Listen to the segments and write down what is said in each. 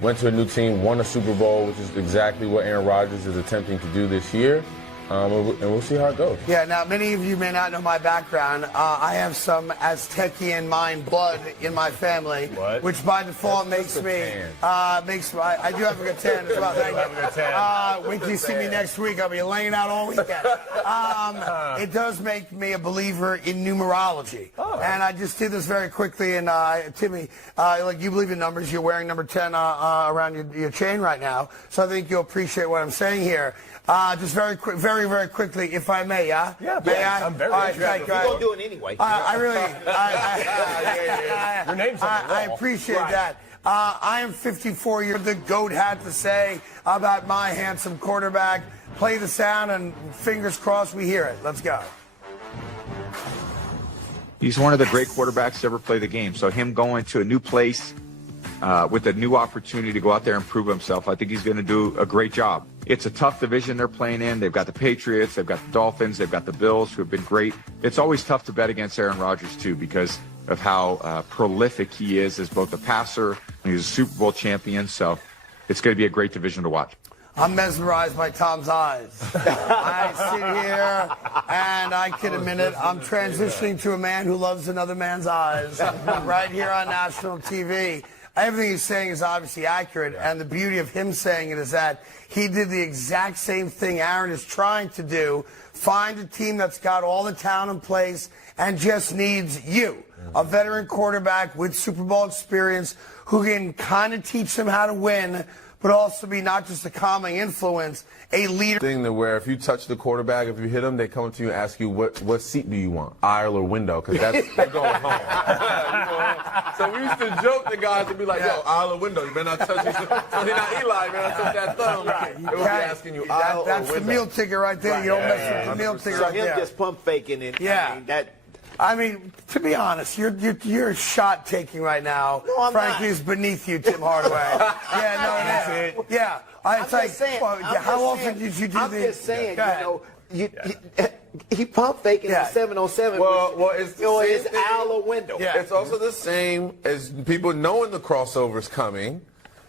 Went to a new team, won a Super Bowl, which is exactly what Aaron Rodgers is attempting to do this year. And we'll see how it goes. Yeah, now many of you may not know my background. I have some Aztecian Mayan blood in my family, which by default makes me, I do have a good tan as well. Thank you. Wait till you see me next week. I'll be laying out all weekend. It does make me a believer in numerology. And I just did this very quickly. And Timmy, like you believe in numbers. You're wearing number 10 around your chain right now. So I think you'll appreciate what I'm saying here. Just very quickly, if I may, yeah? Yeah, may I? I'm very interested. You're going to do it anyway. Your name's on the wall. I appreciate that. I am 54 years old. The GOAT had to say about my handsome quarterback. Play the sound, and fingers crossed we hear it. Let's go. He's one of the great quarterbacks to ever play the game. So him going to a new place with a new opportunity to go out there and prove himself, I think he's going to do a great job. It's a tough division they're playing in. They've got the Patriots, they've got the Dolphins, they've got the Bills, who have been great. It's always tough to bet against Aaron Rodgers, too, because of how prolific he is as both a passer and he's a Super Bowl champion. So it's going to be a great division to watch. I'm mesmerized by Tom's eyes. I sit here and I can admit it. I'm transitioning to a man who loves another man's eyes right here on national TV. Everything he's saying is obviously accurate, and the beauty of him saying it is that he did the exact same thing Aaron is trying to do, find a team that's got all the talent in place and just needs you, a veteran quarterback with Super Bowl experience who can kind of teach them how to win, but also be not just a calming influence, a leader. Thing that where if you touch the quarterback, if you hit them, they come up to you and ask you what seat do you want, aisle or window, because they're going home. So we used to joke the guys and be like, yo, aisle or window, you better not touch this. So he's not Eli, you better not touch that thumb. They would be asking you aisle or window. That's the meal ticket right there. You don't mess with the meal ticket right there. Him just pump faking it. I mean, to be honest, your shot taking right now, no, frankly, is beneath you, Tim Hardaway. Yeah, no, it is. Yeah, it's like, how often did you do this? I'm just saying, he pump faking the 707. Well, it's his aisle or window. Yeah. It's also the same as people knowing the crossover's coming.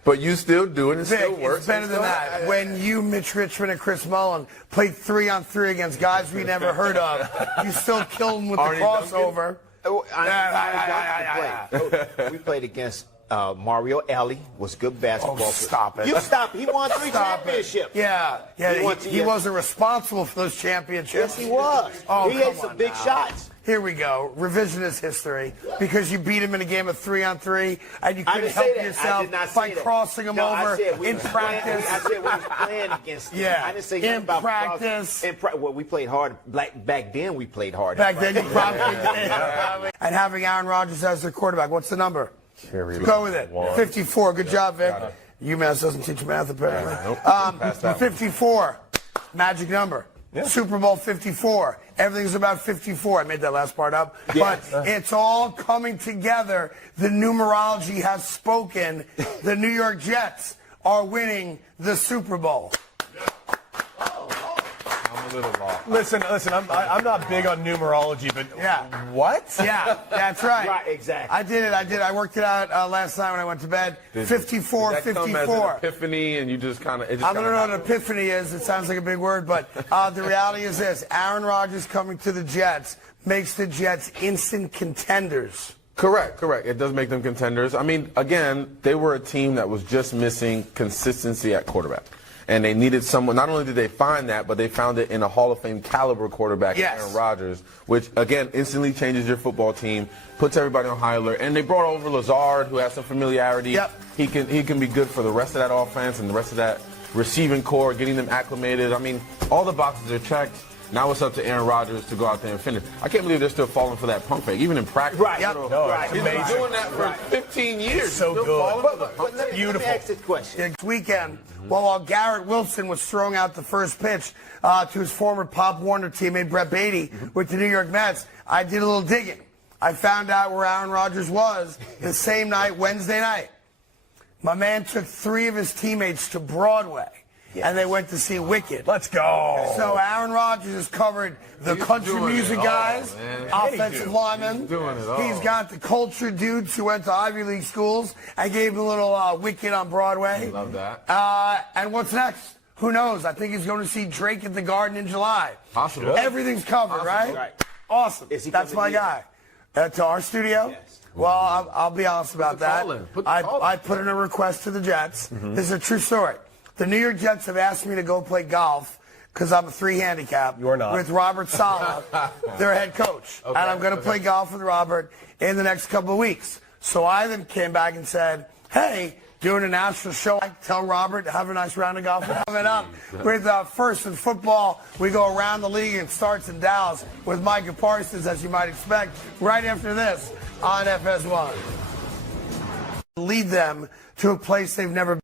But you still do it, and it still works. It's better than that. When you, Mitch Richmond, and Chris Mullen played 3-on-3 against guys we never heard of, you still killed them with the crossover. We played against Mario Alley, was good basketball. Oh, stop it. You stop. He won 3 championships. Yeah. He wasn't responsible for those championships. Yes, he was. He had some big shots. Here we go. Revisionist history. Because you beat him in a game of 3-on-3 and you couldn't help yourself by crossing him over in practice. I said we was playing against him. Yeah. I didn't say in about practice. Well, we played hard. Back then we played hard. Back then you probably did. And having Aaron Rodgers as their quarterback, what's the number? Go with it. 54. Good job, Vic. UMass doesn't teach math, apparently. 54. Magic number. Yeah. Super Bowl 54. Everything's about 54. I made that last part up. But it's all coming together. The numerology has spoken. The New York Jets are winning the Super Bowl. Listen, I'm not big on numerology, but what? Yeah, that's right. Right, exactly. I did it. I worked it out last night when I went to bed. 54, Did that 54. come as an epiphany, and you just kind of. I don't know what an epiphany is. It sounds like a big word, but the reality is this: Aaron Rodgers coming to the Jets makes the Jets instant contenders. Correct. It does make them contenders. I mean, again, they were a team that was just missing consistency at quarterback. And they needed someone. Not only did they find that, but they found it in a Hall of Fame caliber quarterback, Aaron Rodgers, which again instantly changes your football team, puts everybody on high alert. And they brought over Lazard, who has some familiarity. Yep. He can be good for the rest of that offense and the rest of that receiving core, getting them acclimated. I mean, all the boxes are checked. Now it's up to Aaron Rodgers to go out there and finish. I can't believe they're still falling for that pump fake, even in practice. Right. Yep. He's been doing that for 15 years. So good. But let me ask this question. This weekend, while Garrett Wilson was throwing out the first pitch to his former Pop Warner teammate Brett Beatty with the New York Mets, I did a little digging. I found out where Aaron Rodgers was the same night, Wednesday night. My man took 3 of his teammates to Broadway and they went to see Wicked. Let's go. So Aaron Rodgers has covered the country doing music it all, guys, man. offensive linemen. He's doing it all. He's got the culture dudes who went to Ivy League schools. I gave him a little Wicked on Broadway. Love that. And what's next? Who knows? I think he's going to see Drake at the Garden in July. Possible. Everything's covered, right? Right. Awesome. Is he That's my coming here? guy. To our studio? Yes. Well, I'll be honest about Put the that. call in. Put the call in. I put in a request to the Jets. This is a true story. The New York Jets have asked me to go play golf because I'm a 3 handicap. You're not. With Robert Saleh, their head coach. Okay, And I'm going to play golf with Robert in the next couple of weeks. So I then came back and said, hey, doing a national show, I tell Robert to have a nice round of golf. Coming up with First in Football, we go around the league and starts in Dallas with Micah Parsons, as you might expect, right after this on FS1. Lead them to a place they've never been.